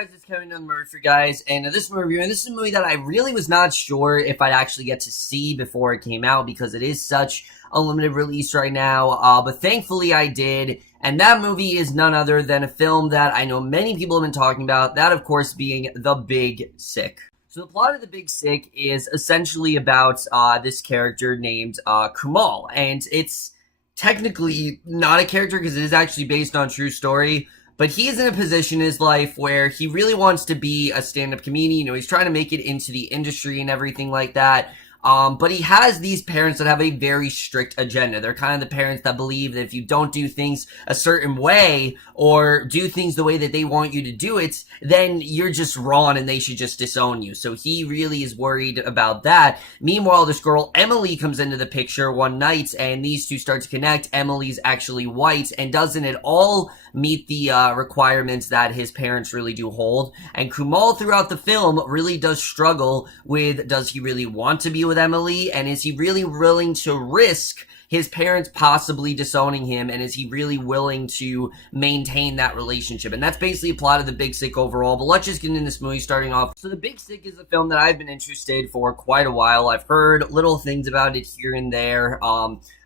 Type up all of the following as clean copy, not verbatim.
guys, it's Kevin on the Murphy guys, and this movie review, and this is a movie that I really was not sure if I'd actually get to see before it came out because it is such a limited release right now, but thankfully I did, and that movie is none other than a film that I know many people have been talking about, that of course being The Big Sick. So the plot of The Big Sick is essentially about this character named Kumail, and it's technically not a character because it is actually based on a true story. But he is in a position in his life where he really wants to be a stand-up comedian. You know, he's trying to make it into the industry and everything like that. But he has these parents that have a very strict agenda. They're kind of the parents that believe that if you don't do things a certain way or do things the way that they want you to do it, then you're just wrong and they should just disown you. So he really is worried about that. Meanwhile, this girl, Emily, comes into the picture one night and these two start to connect. Emily's actually white and doesn't at all meet the requirements that his parents really do hold. And Kumail throughout the film really does struggle with, does he really want to be with Emily, and is he really willing to risk his parents possibly disowning him, and is he really willing to maintain that relationship? And that's basically a plot of The Big Sick overall, but let's just get into this movie starting off. So The Big Sick is a film that I've been interested for quite a while. I've heard little things about it here and there,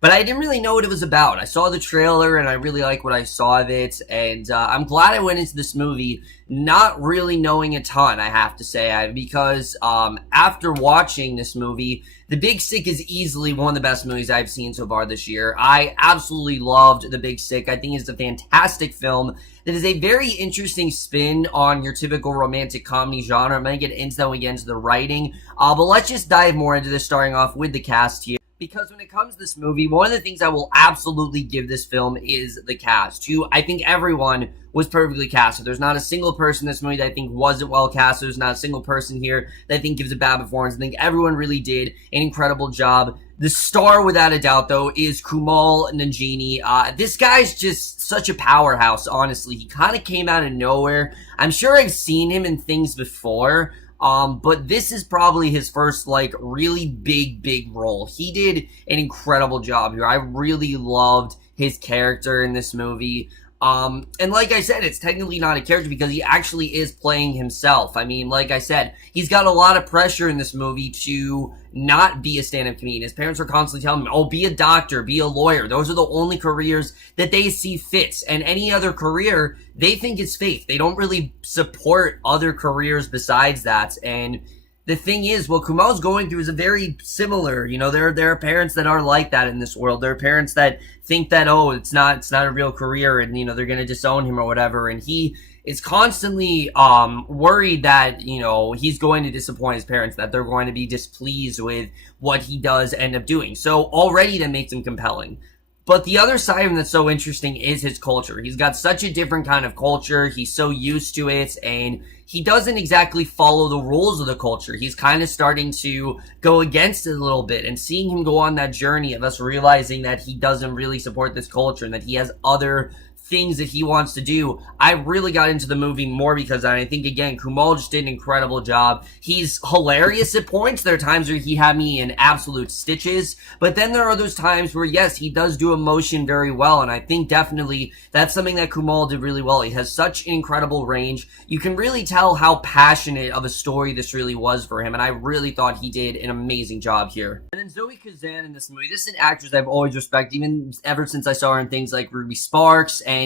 but I didn't really know what it was about. I saw the trailer, and I really like what I saw of it, and I'm glad I went into this movie not really knowing a ton, I have to say, because after watching this movie, The Big Sick is easily one of the best movies I've seen so far this year. I absolutely loved The Big Sick. I think it's a fantastic film that is a very interesting spin on your typical romantic comedy genre. I'm going to get into that when we get into the writing, but let's just dive more into this, starting off with the cast here. Because when it comes to this movie, one of the things I will absolutely give this film is the cast. I think everyone was perfectly casted. There's not a single person in this movie that I think wasn't well cast. There's not a single person here that I think gives a bad performance. I think everyone really did an incredible job. The star, without a doubt, though, is Kumail Nanjiani. This guy's just such a powerhouse, honestly. He kind of came out of nowhere. I'm sure I've seen him in things before, but this is probably his first, really big role. He did an incredible job here. I really loved his character in this movie. And like I said, it's technically not a character because he actually is playing himself. I mean, like I said, he's got a lot of pressure in this movie to not be a stand-up comedian. His parents are constantly telling him, oh, be a doctor, be a lawyer. Those are the only careers that they see fits. And any other career, they think is fake. They don't really support other careers besides that. And the thing is, what Kumail's going through is a very similar, there are parents that are like that in this world. There are parents that think that, oh, it's not a real career and, they're going to disown him or whatever. And he is constantly, worried that, he's going to disappoint his parents, that they're going to be displeased with what he does end up doing. So already that makes him compelling. But the other side of him that's so interesting is his culture. He's got such a different kind of culture. He's so used to it, and he doesn't exactly follow the rules of the culture. He's kind of starting to go against it a little bit, and seeing him go on that journey of us realizing that he doesn't really support this culture and that he has other things that he wants to do, I really got into the movie more because I think, again, Kumail just did an incredible job. He's hilarious at points. There are times where he had me in absolute stitches, but then there are those times where, yes, he does do emotion very well, and I think definitely that's something that Kumail did really well. He has such an incredible range. You can really tell how passionate of a story this really was for him, and I really thought he did an amazing job here. And then Zoe Kazan in this movie, this is an actress I've always respected, even ever since I saw her in things like Ruby Sparks, and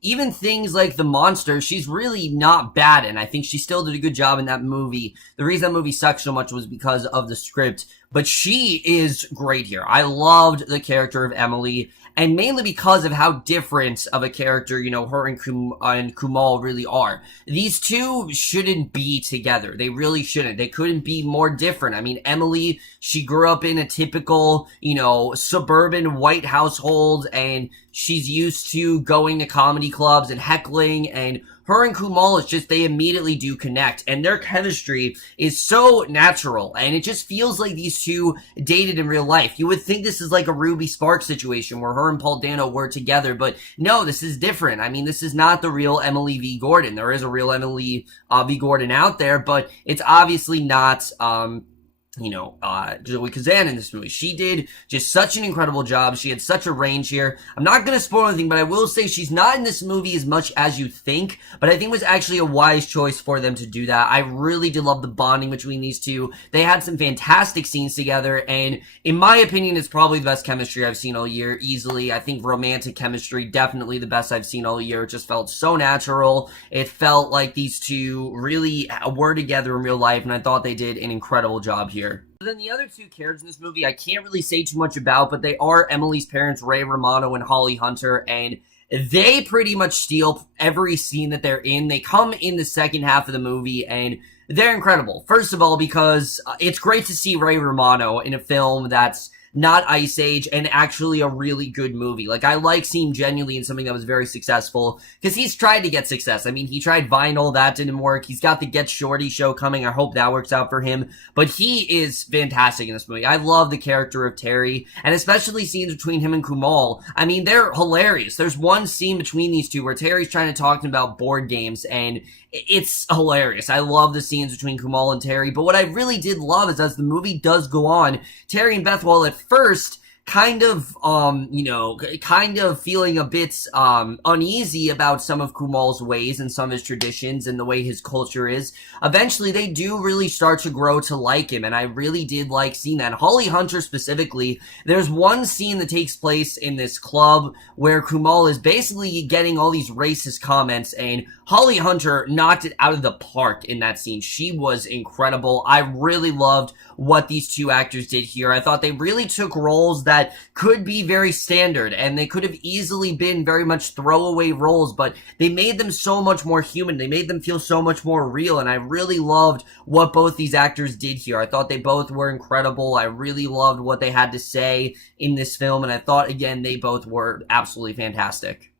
even things like The Monster, she's really not bad in. I think she still did a good job in that movie. The reason that movie sucked so much was because of the script, but she is great here. I loved the character of Emily, and mainly because of how different of a character, her and Kumail really are. These two shouldn't be together. They really shouldn't. They couldn't be more different. I mean, Emily, she grew up in a typical, suburban white household, and she's used to going to comedy clubs and heckling, and her and Kumail, it's just they immediately do connect, and their chemistry is so natural, and it just feels like these two dated in real life. You would think this is like a Ruby Sparks situation where her and Paul Dano were together, but no, this is different. I mean, this is not the real Emily V. Gordon. There is a real Emily V. Gordon out there, but it's obviously not Zoe Kazan in this movie. She did just such an incredible job. She had such a range here. I'm not going to spoil anything, but I will say she's not in this movie as much as you think, but I think it was actually a wise choice for them to do that. I really did love the bonding between these two. They had some fantastic scenes together, and in my opinion, it's probably the best chemistry I've seen all year, easily. I think romantic chemistry, definitely the best I've seen all year. It just felt so natural. It felt like these two really were together in real life, and I thought they did an incredible job here. Then the other two characters in this movie, I can't really say too much about, but they are Emily's parents, Ray Romano and Holly Hunter, and they pretty much steal every scene that they're in. They come in the second half of the movie, and they're incredible. First of all, because it's great to see Ray Romano in a film that's not Ice Age, and actually a really good movie. Like, I like seeing genuinely in something that was very successful, because he's tried to get success. I mean, he tried Vinyl, that didn't work. He's got the Get Shorty show coming. I hope that works out for him. But he is fantastic in this movie. I love the character of Terry, and especially scenes between him and Kumail. I mean, they're hilarious. There's one scene between these two where Terry's trying to talk to him about board games, and it's hilarious. I love the scenes between Kumail and Terry, but what I really did love is as the movie does go on, Terry and Beth, while at first kind of feeling a bit uneasy about some of Kumail's ways and some of his traditions and the way his culture is, eventually they do really start to grow to like him, and I really did like seeing that. Holly Hunter specifically, there's one scene that takes place in this club where Kumail is basically getting all these racist comments, and Holly Hunter knocked it out of the park in that scene. She was incredible. I really loved what these two actors did here. I thought they really took roles that could be very standard, and they could have easily been very much throwaway roles, but they made them so much more human. They made them feel so much more real, and I really loved what both these actors did here. I thought they both were incredible. I really loved what they had to say in this film, and I thought, again, they both were absolutely fantastic.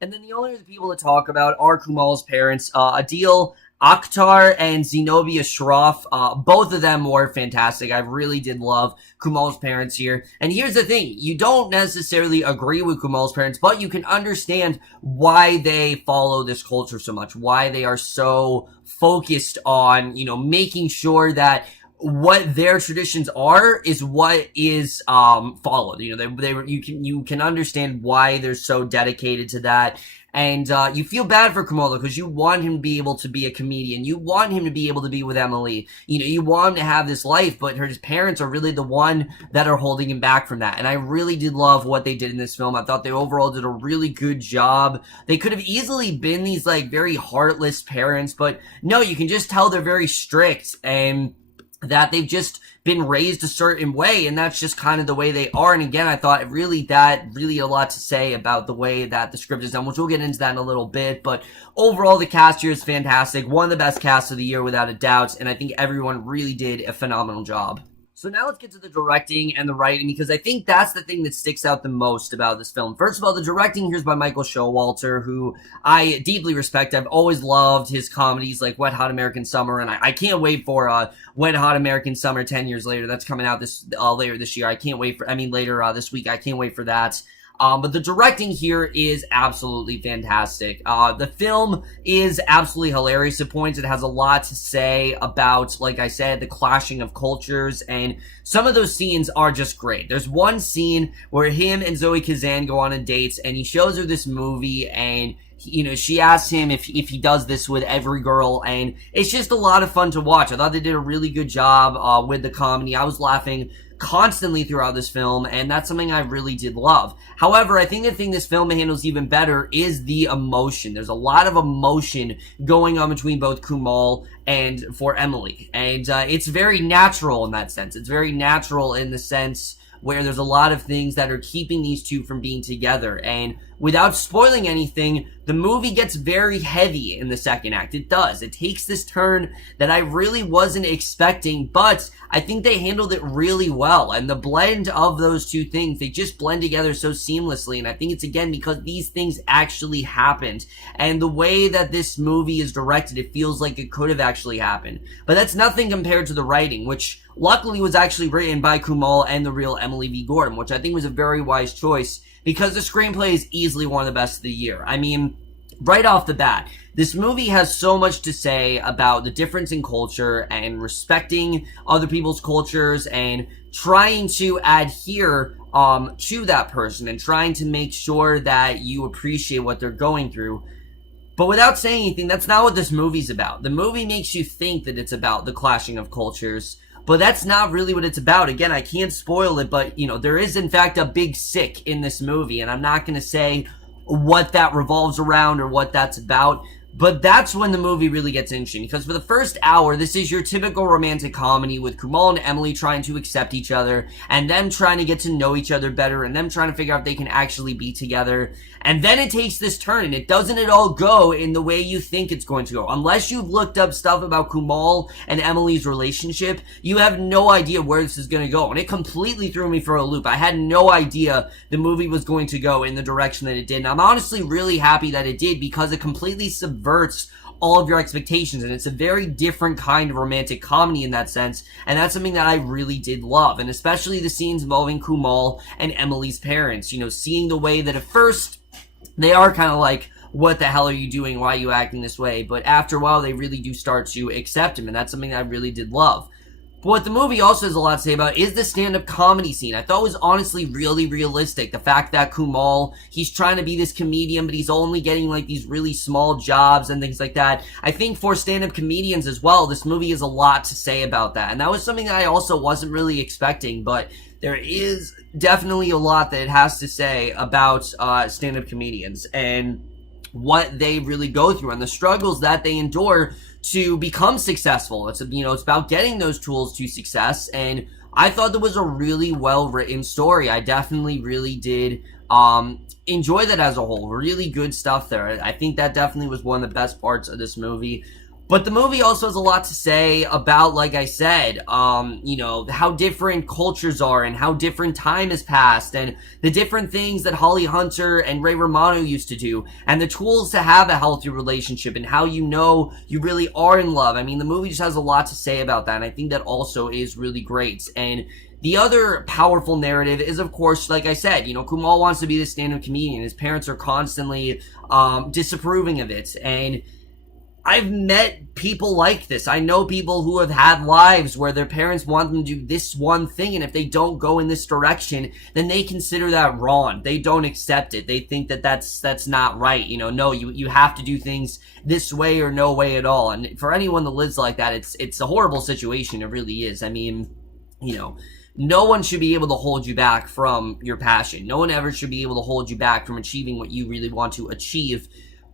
And then the only other people to talk about are Kumail's parents, Adeel, Ahktar, and Zenobia Shroff. Both of them were fantastic. I really did love Kumail's parents here. And here's the thing. You don't necessarily agree with Kumail's parents, but you can understand why they follow this culture so much, why they are so focused on, making sure that what their traditions are is what is followed. You can understand why they're so dedicated to that. And you feel bad for Kumail because you want him to be able to be a comedian. You want him to be able to be with Emily. You want him to have this life, but his parents are really the one that are holding him back from that. And I really did love what they did in this film. I thought they overall did a really good job. They could have easily been these very heartless parents, but no, you can just tell they're very strict and that they've just been raised a certain way, and that's just kind of the way they are. And again, I thought really a lot to say about the way that the script is done, which we'll get into that in a little bit. But overall, the cast here is fantastic. One of the best casts of the year without a doubt, and I think everyone really did a phenomenal job. So now let's get to the directing and the writing, because I think that's the thing that sticks out the most about this film. First of all, the directing here is by Michael Showalter, who I deeply respect. I've always loved his comedies like Wet Hot American Summer, and I can't wait for Wet Hot American Summer 10 years later. That's coming out later this year. Later this week. I can't wait for that. But the directing here is absolutely fantastic. The film is absolutely hilarious at points. It has a lot to say about, like I said, the clashing of cultures, and some of those scenes are just great. There's one scene where him and Zoe Kazan go on a date, and he shows her this movie, and she asks him if he does this with every girl, and it's just a lot of fun to watch. I thought they did a really good job with the comedy. I was laughing constantly throughout this film, and that's something I really did love. However, I think the thing this film handles even better is the emotion. There's a lot of emotion going on between both Kumail and for Emily, and it's very natural in that sense. It's very natural in the sense where there's a lot of things that are keeping these two from being together. And without spoiling anything, the movie gets very heavy in the second act. It does. It takes this turn that I really wasn't expecting, but I think they handled it really well. And the blend of those two things, they just blend together so seamlessly. And I think it's, again, because these things actually happened. And the way that this movie is directed, it feels like it could have actually happened. But that's nothing compared to the writing, which luckily was actually written by Kumail and the real Emily V. Gordon, which I think was a very wise choice, because the screenplay is easily one of the best of the year. I mean, right off the bat, this movie has so much to say about the difference in culture and respecting other people's cultures and trying to adhere to that person and trying to make sure that you appreciate what they're going through. But without saying anything, that's not what this movie's about. The movie makes you think that it's about the clashing of cultures, but that's not really what it's about. Again, I can't spoil it, but, there is, in fact, a big sick in this movie, and I'm not going to say what that revolves around or what that's about. But that's when the movie really gets interesting, because for the first hour, this is your typical romantic comedy with Kumail and Emily trying to accept each other, and them trying to get to know each other better, and them trying to figure out if they can actually be together. And then it takes this turn, and it doesn't at all go in the way you think it's going to go. Unless you've looked up stuff about Kumail and Emily's relationship, you have no idea where this is going to go. And it completely threw me for a loop. I had no idea the movie was going to go in the direction that it did. And I'm honestly really happy that it did, because it completely subverts all of your expectations, and it's a very different kind of romantic comedy in that sense, and that's something that I really did love, and especially the scenes involving Kumail and Emily's parents, seeing the way that at first they are kind of like, what the hell are you doing, why are you acting this way, but after a while they really do start to accept him, and that's something that I really did love. But what the movie also has a lot to say about is the stand-up comedy scene. I thought it was honestly really realistic. The fact that Kumail, he's trying to be this comedian, but he's only getting like these really small jobs and things like that. I think for stand-up comedians as well, this movie has a lot to say about that. And that was something that I also wasn't really expecting, but there is definitely a lot that it has to say about stand-up comedians and what they really go through and the struggles that they endure to become successful. It's about getting those tools to success, and I thought that was a really well written story. I definitely really did enjoy that as a whole. Really good stuff there. I think that definitely was one of the best parts of this movie. But the movie also has a lot to say about, like I said, how different cultures are and how different time has passed and the different things that Holly Hunter and Ray Romano used to do and the tools to have a healthy relationship and how you really are in love. I mean, the movie just has a lot to say about that, and I think that also is really great. And the other powerful narrative is, of course, like I said, Kumail wants to be the stand-up comedian. His parents are constantly disapproving of it, and I've met people like this. I know people who have had lives where their parents want them to do this one thing, and if they don't go in this direction, then they consider that wrong. They don't accept it. They think that that's not right. No, you have to do things this way or no way at all. And for anyone that lives like that, it's a horrible situation. It really is. I mean, no one should be able to hold you back from your passion. No one ever should be able to hold you back from achieving what you really want to achieve.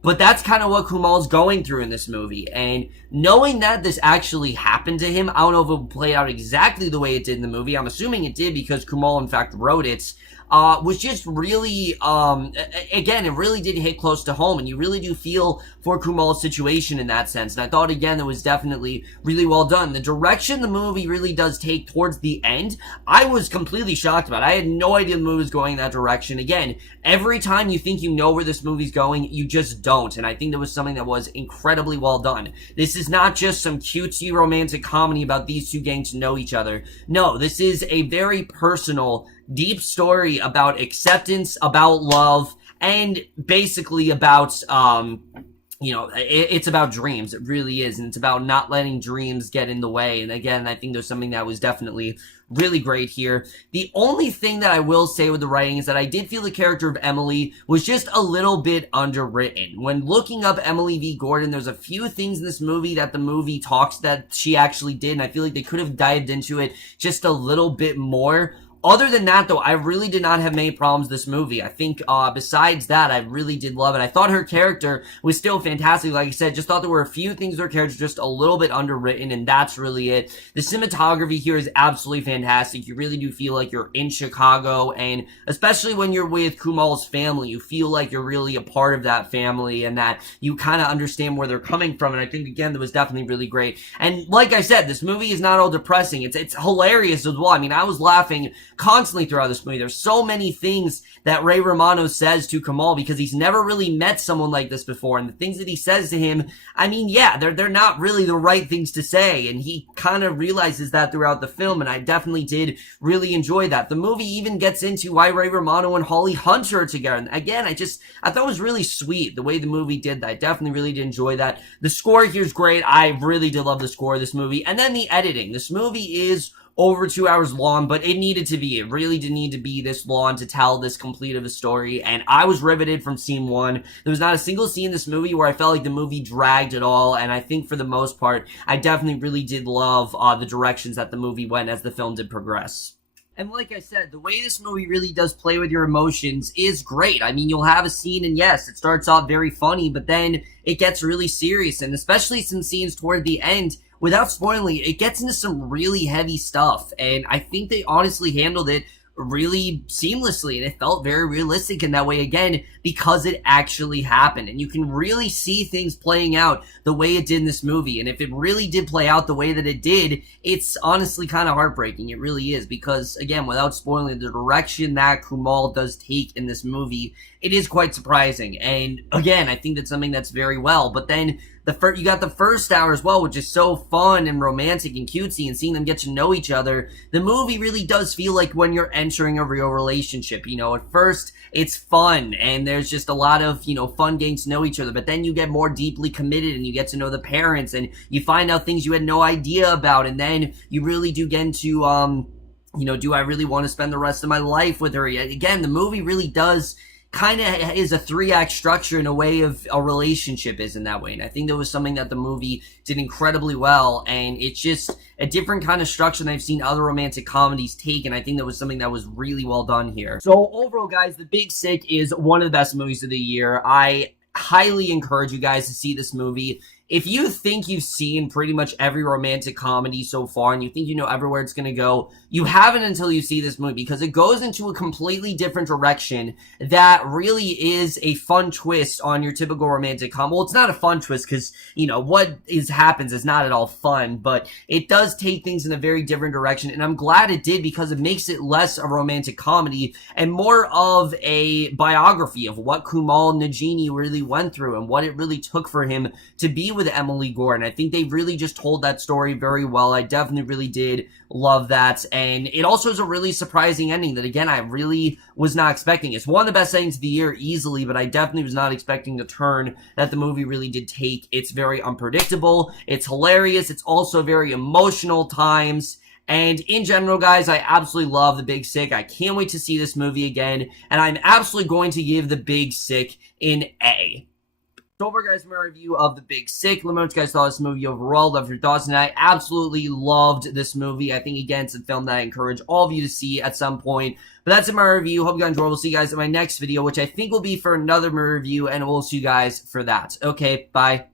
But that's kind of what Kumail's going through in this movie. And knowing that this actually happened to him, I don't know if it would play out exactly the way it did in the movie. I'm assuming it did because Kumail, in fact, wrote it. Was just really, again, it really did hit close to home, and you really do feel for Kumail's situation in that sense. And I thought, again, it was definitely really well done. The direction the movie really does take towards the end, I was completely shocked about. I had no idea the movie was going in that direction. Again, every time you think you know where this movie's going, you just don't. And I think that was something that was incredibly well done. This is not just some cutesy romantic comedy about these two getting to know each other. No, this is a very personal, deep story about acceptance, about love, and basically about, it's about dreams. It really is. And it's about not letting dreams get in the way. And again, I think there's something that was definitely really great here. The only thing that I will say with the writing is that I did feel the character of Emily was just a little bit underwritten. When looking up Emily V. Gordon, there's a few things in this movie that the movie talks that she actually did, and I feel like they could have dived into it just a little bit more. Other than that, though, I really did not have many problems with this movie. I think, besides that, I really did love it. I thought her character was still fantastic. Like I said, just thought there were a few things with her character just a little bit underwritten, and that's really it. The cinematography here is absolutely fantastic. You really do feel like you're in Chicago, and especially when you're with Kumail's family, you feel like you're really a part of that family, and that you kind of understand where they're coming from, and I think, again, that was definitely really great. And like I said, this movie is not all depressing. It's hilarious as well. I mean, I was laughing constantly throughout this movie. There's so many things that Ray Romano says to Kumail because he's never really met someone like this before, and the things that he says to him, I mean, yeah, they're not really the right things to say, and he kind of realizes that throughout the film, and I definitely did really enjoy that. The movie even gets into why Ray Romano and Holly Hunter are together, and again, I thought it was really sweet the way the movie did that. I definitely really did enjoy that. The score here is great. I really did love the score of this movie, and then the editing. This movie is over 2 hours long, but it needed to be. It really did need to be this long to tell this complete of a story, and I was riveted from scene one. There was not a single scene in this movie where I felt like the movie dragged at all, and I think for the most part, I definitely really did love the directions that the movie went as the film did progress. And like I said, the way this movie really does play with your emotions is great. I mean, you'll have a scene, and yes, it starts off very funny, but then it gets really serious, and especially some scenes toward the end, without spoiling it gets into some really heavy stuff, and I think they honestly handled it really seamlessly, and it felt very realistic in that way, again, because it actually happened, and you can really see things playing out the way it did in this movie, and if it really did play out the way that it did, it's honestly kind of heartbreaking. It really is, because, again, without spoiling the direction that Kumail does take in this movie, it is quite surprising, and again, I think that's something that's very well, but then you got the first hour as well, which is so fun and romantic and cutesy, and seeing them get to know each other. The movie really does feel like when you're entering a real relationship. You know, at first, it's fun, and there's just a lot of, you know, fun getting to know each other, but then you get more deeply committed, and you get to know the parents, and you find out things you had no idea about, and then you really do get into, you know, do I really want to spend the rest of my life with her? Again, the movie really does kind of is a 3-act structure in a way of a relationship is in that way. And I think that was something that the movie did incredibly well. And it's just a different kind of structure than I've seen other romantic comedies take. And I think that was something that was really well done here. So overall, guys, The Big Sick is one of the best movies of the year. I highly encourage you guys to see this movie. If you think you've seen pretty much every romantic comedy so far and you think you know everywhere it's going to go, you haven't until you see this movie, because it goes into a completely different direction that really is a fun twist on your typical romantic comedy. Well, it's not a fun twist because, you know, what happens is not at all fun, but it does take things in a very different direction, and I'm glad it did, because it makes it less a romantic comedy and more of a biography of what Kumail Nanjiani really went through and what it really took for him to be with Emily Gordon. I think they really just told that story very well. I definitely really did love that, and it also is a really surprising ending that, again, I really was not expecting. It's one of the best endings of the year easily, but I definitely was not expecting the turn that the movie really did take. It's very unpredictable, it's hilarious, it's also very emotional times, and in general, guys, I absolutely love The Big Sick. I can't wait to see this movie again, and I'm absolutely going to give The Big Sick an A. So over, guys, my review of The Big Sick. Let me know what you guys thought of this movie overall. Love your thoughts, and I absolutely loved this movie. I think, again, it's a film that I encourage all of you to see at some point. But that's it, my review. Hope you guys enjoyed. We'll see you guys in my next video, which I think will be for another review, and we'll see you guys for that. Okay, bye.